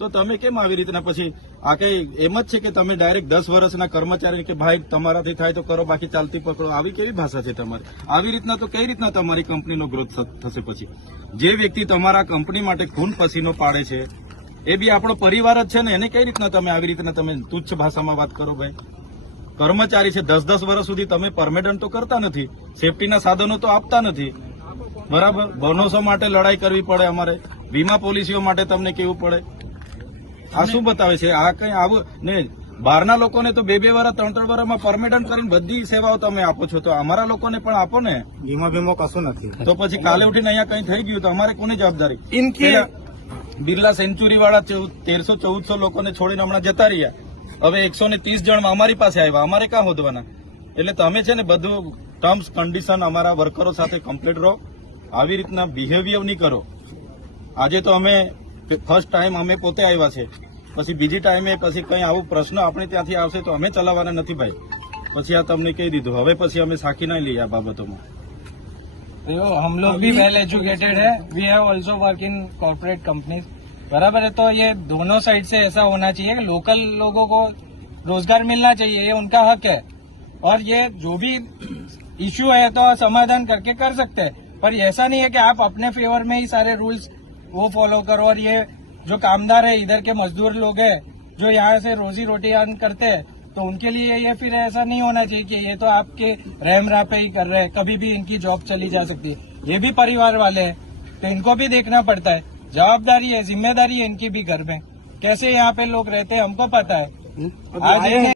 તો તમે કેમ આવી રીતના પછી આ કઈ એમ જ છે કે તમે ડાયરેક્ટ 10 વર્ષના કર્મચારી કે ભાઈ તમારાથી થાય તો કરો બાકી ચાલતી પકડો, આવી કેવી ભાષા છે તમારી? આવી રીતના તો કઈ રીતના તમારી કંપનીનો ગ્રોથ થશે? પછી જે વ્યક્તિ તમારા કંપની માટે ખૂન પસીનો પાડે છે એ બી આપણો પરિવાર જ છે ને, એને કઈ રીતના તમે આવી રીતના તમે તુચ્છ ભાષામાં વાત કરો? ભાઈ કર્મચારી છે, 10-10 વર્ષ સુધી તમે પરમેનન્ટ તો કરતા નથી, સેફટીના સાધનો તો આપતા નથી, બરાબર? બોનસો માટે લડાઈ કરવી પડે અમારે, વીમા પોલિસીઓ માટે તમને કેવું પડે. આ શું બતાવે છે? આ કઈ આવું ને બહારના લોકોને તો 2-2 વર્ષ 3-3 વર્ષમાં પરમેનન્ટ કરીને બધી સેવાઓ તમે આપો છો, તો અમારા લોકોને પણ આપો ને. વીમો કશું નથી. તો પછી કાલે ઉઠીને અહીંયા કઈ થઈ ગયું તો અમારે કોની જવાબદારી? બિરલા સેન્ચુરી વાળા 1300-1400 લોકોને છોડીને હમણાં જતા રહ્યા, હવે 130 જણ અમારી પાસે આવ્યા, અમારે ક્યાં હોદવાના? એટલે તમે છે ને બધું ટર્મ્સ કન્ડિશન અમારા વર્કરો સાથે કમ્પ્લીટ રહો, આવી રીતના બિહેવિયર નહીં કરો. આજે તો અમે ફર્સ્ટ ટાઈમ અમે પોતે આવ્યા છે, પછી બીજી ટાઈમે પછી કઈ આવું પ્રશ્ન આપણે ત્યાંથી આવશે તો અમે ચલાવવાના નથી ભાઈ. પછી આ તમને કહી દીધું, હવે પછી અમે સાખી નહીં લઈએ આ બાબતોમાં. देखो हम लोग भी वेल एजुकेटेड है, we have also work in corporate companies, बराबर है. तो ये दोनों साइड से ऐसा होना चाहिए कि लोकल लोगों को रोजगार मिलना चाहिए, ये उनका हक है. और ये जो भी इश्यू है तो समाधान करके कर सकते हैं, पर ऐसा नहीं है कि आप अपने फेवर में ही सारे रूल्स वो फॉलो करो. और ये जो कामदार है, इधर के मजदूर लोग हैं जो यहाँ से रोजी रोटी अर्न करते हैं, तो उनके लिए ये फिर ऐसा नहीं होना चाहिए कि ये तो आपके रहम राह ही कर रहे हैं, कभी भी इनकी जॉब चली जा सकती है. ये भी परिवार वाले हैं तो इनको भी देखना पड़ता है, जवाबदारी है, जिम्मेदारी है इनकी भी घर में. कैसे यहाँ पे लोग रहते हैं हमको पता है. आज